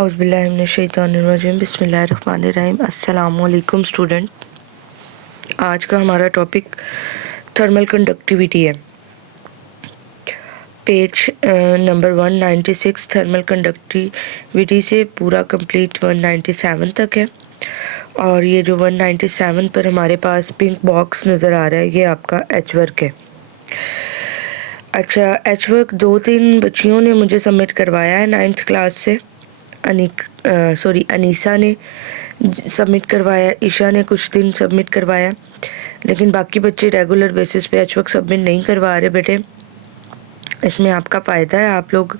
औज़ुबिल्लाहिमिनश्शैतानिर्रजीम बिस्मिल्लाहिर्रहमानिर्रहीम। अस्सलामुअलैकुम स्टूडेंट। आज का हमारा टॉपिक थर्मल कंडक्टिविटी है। पेज नंबर 196 थर्मल कंडक्टिविटी से पूरा कंप्लीट 197 तक है। और ये जो 197 पर हमारे पास पिंक बॉक्स नज़र आ रहा है, ये आपका एच वर्क है। अच्छा, एच वर्क 2-3 बच्चियों ने मुझे सबमिट करवाया है 9th क्लास से। अनीसा ने सबमिट करवाया, ईशा ने कुछ दिन सबमिट करवाया, लेकिन बाकी बच्चे रेगुलर बेसिस पे एच वर्क सबमिट नहीं करवा रहे। बेटे, इसमें आपका फ़ायदा है, आप लोग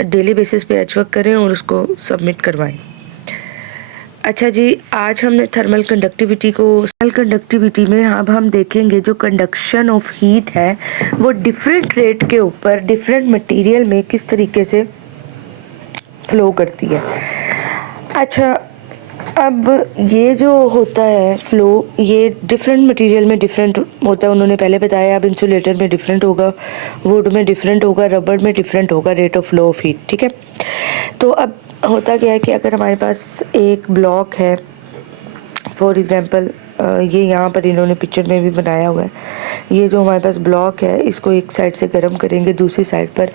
डेली बेसिस पे एच वर्क करें और उसको सबमिट करवाएं। अच्छा जी, आज हमने थर्मल कंडक्टिविटी में अब हम देखेंगे जो कंडक्शन ऑफ हीट है वो डिफरेंट रेट के ऊपर डिफरेंट मटेरियल में किस तरीके से फ्लो करती है। अच्छा, अब ये जो होता है फ्लो, ये डिफरेंट मटेरियल में डिफरेंट होता है। उन्होंने पहले बताया, अब इंसुलेटर में डिफरेंट होगा, वुड में डिफरेंट होगा, रबर में डिफरेंट होगा rate of flow of heat. ठीक है, तो अब होता क्या है कि अगर हमारे पास एक ब्लॉक है, फॉर एग्जांपल ये यहाँ पर इन्होंने पिक्चर में भी बनाया हुआ है, ये जो हमारे पास ब्लॉक है, इसको एक साइड से गर्म करेंगे, दूसरी साइड पर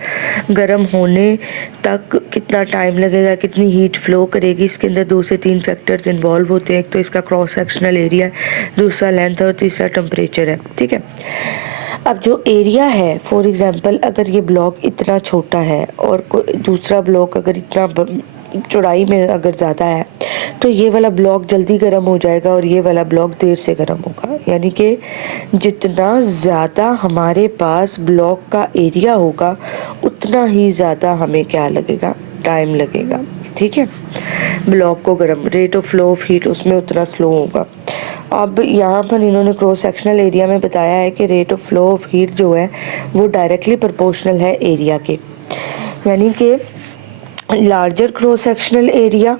गर्म होने तक कितना टाइम लगेगा, कितनी हीट फ्लो करेगी, इसके अंदर 2 से 3 फैक्टर्स इन्वॉल्व होते हैं। एक तो इसका क्रॉस सेक्शनल एरिया है, दूसरा लेंथ और तीसरा टेम्परेचर है। ठीक है, अब जो एरिया है, फॉर एग्जांपल अगर ये ब्लॉक इतना छोटा है और दूसरा ब्लॉक अगर इतना चौड़ाई में अगर ज़्यादा है, तो ये वाला ब्लॉक जल्दी गर्म हो जाएगा और ये वाला ब्लॉक देर से गर्म होगा। यानी कि जितना ज़्यादा हमारे पास ब्लॉक का एरिया होगा उतना ही ज़्यादा हमें क्या लगेगा, टाइम लगेगा। ठीक है, ब्लॉक को गर्म, rate of flow of heat उसमें उतना स्लो होगा। अब यहाँ पर इन्होंने क्रॉस सेक्शनल एरिया में बताया है कि rate of flow of heat जो है वो डायरेक्टली प्रोपोर्शनल है एरिया के। यानी कि लार्जर क्रॉस सेक्शनल एरिया,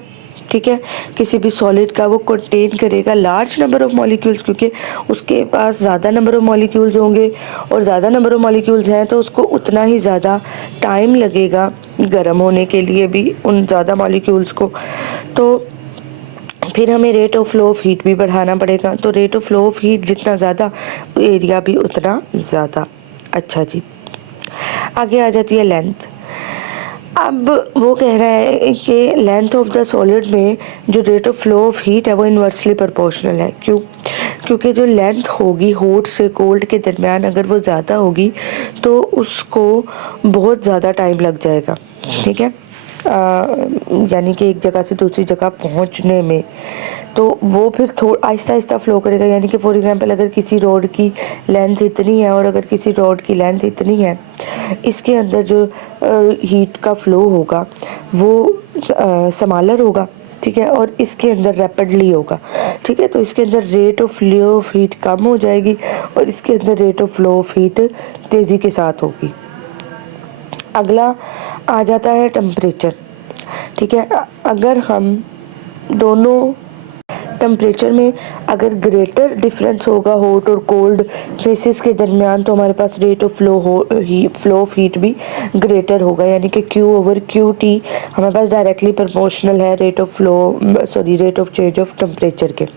ठीक है, किसी भी सॉलिड का वो कंटेन करेगा लार्ज नंबर ऑफ मॉलिक्यूल्स, क्योंकि उसके पास ज़्यादा नंबर ऑफ मॉलिक्यूल्स होंगे और ज़्यादा नंबर ऑफ मॉलिक्यूल्स हैं तो उसको उतना ही ज़्यादा टाइम लगेगा गर्म होने के लिए भी उन ज़्यादा मॉलिक्यूल्स को। तो फिर हमें rate of flow of heat भी बढ़ाना पड़ेगा। तो rate of flow of heat जितना ज़्यादा, एरिया भी उतना ज़्यादा। अच्छा जी, आगे आ जाती है लेंथ। अब वो कह रहा है कि लेंथ ऑफ द सॉलिड में जो rate of flow of heat है वो इन्वर्सली प्रोपोर्शनल है। क्यों? क्योंकि जो लेंथ होगी हॉट से कोल्ड के दरमियान अगर वो ज़्यादा होगी तो उसको बहुत ज़्यादा टाइम लग जाएगा। ठीक है, यानी कि एक जगह से दूसरी जगह पहुंचने में, तो वो फिर थोड़ा आहिस्ता आहिस्ता फ्लो करेगा। यानी कि फॉर एग्जांपल अगर किसी रोड की लेंथ इतनी है और अगर किसी रोड की लेंथ इतनी है, इसके अंदर जो हीट का फ्लो होगा वो स्मॉलर होगा। ठीक है, और इसके अंदर रैपिडली होगा। ठीक है, तो इसके अंदर rate of flow of heat कम हो जाएगी और इसके अंदर rate of flow of heat तेज़ी के साथ होगी। अगला आ जाता है टेम्परेचर। ठीक है, अगर हम दोनों टेम्परेचर में अगर ग्रेटर डिफरेंस होगा हॉट और कोल्ड फेसेस के दरमियान, तो हमारे पास rate of flow of heat भी ग्रेटर होगा। यानी कि Q ओवर QT हमारे पास डायरेक्टली प्रोपोर्शनल है rate of change of temperature के।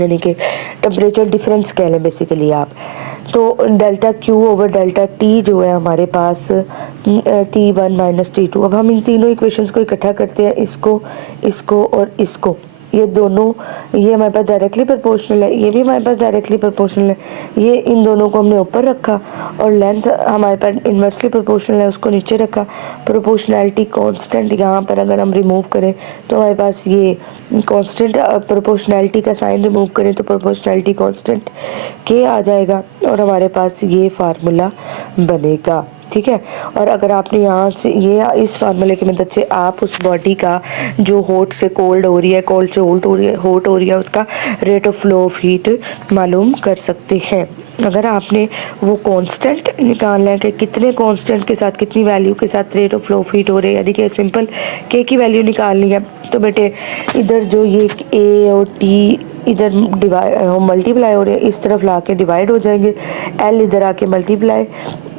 यानी कि टेम्परेचर डिफरेंस कह लें बेसिकली आप। तो delta Q over delta T जो है हमारे पास T1 माइनस T2। अब हम इन तीनों इक्वेशंस को इकट्ठा करते हैं, इसको और इसको। ये दोनों, ये हमारे पास डायरेक्टली प्रोपोर्शनल है, ये भी हमारे पास डायरेक्टली प्रोपोर्शनल है। ये इन दोनों को हमने ऊपर रखा और लेंथ हमारे पास इन्वर्सली प्रोपोर्शनल है, उसको नीचे रखा। प्रोपोर्शनैलिटी कांस्टेंट यहाँ पर अगर हम रिमूव करें तो हमारे पास ये कांस्टेंट, प्रोपोर्शनैलिटी का साइन रिमूव करें तो प्रोपोर्शनैलिटी कांस्टेंट K आ जाएगा और हमारे पास ये फार्मूला बनेगा। ठीक है, और अगर आपने यहाँ से ये इस फार्मूले की मदद से आप उस बॉडी का जो हॉट से कोल्ड हो रही है, कोल्ड से हॉट हो रही है, उसका rate of flow of heat मालूम कर सकते हैं। अगर आपने वो कांस्टेंट निकालना है कि कितने कांस्टेंट के साथ, कितनी वैल्यू के साथ rate of flow of heat हो रही है, यानी कि सिंपल K की वैल्यू निकालनी है, तो बेटे इधर जो ये A और T इधर मल्टीप्लाई हो रहे हैं, इस तरफ ला के डिवाइड हो जाएंगे। L इधर आके मल्टीप्लाई,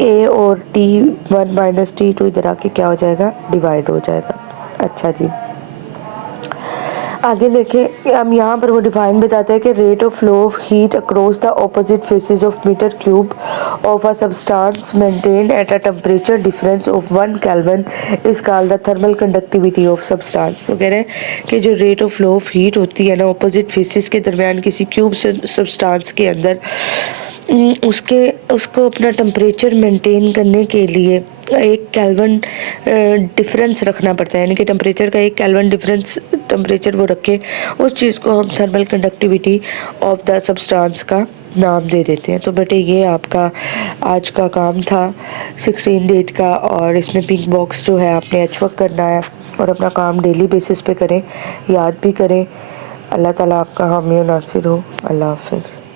A और T1 माइनस T2 इधर आके क्या हो जाएगा, डिवाइड हो जाएगा। अच्छा जी, आगे देखें हम यहाँ पर वो डिफाइन बताते हैं कि rate of flow of heat across the opposite faces of metre cube of a substance maintained at a temperature difference of 1 kelvin is called the thermal conductivity of substance. वो कह रहे हैं कि जो rate of flow of heat होती है ना opposite faces के दरमियान किसी क्यूब सब्सटेंस के अंदर, उसको अपना टेम्परेचर मेंटेन करने के लिए एक केल्विन डिफरेंस रखना पड़ता है, यानी कि टेम्परेचर का एक केल्विन डिफरेंस टेम्परेचर वो रखे, उस चीज़ को हम thermal conductivity of the substance का नाम दे देते हैं। तो बेटे ये आपका आज का काम था 16 डेट का, और इसमें पिंक बॉक्स जो है आपने एचवर्क करना है और अपना काम डेली बेसिस पे करें, याद भी करें। अल्लाह ताला आपका हामी और नासिर हो। अल्लाह हाफिज़।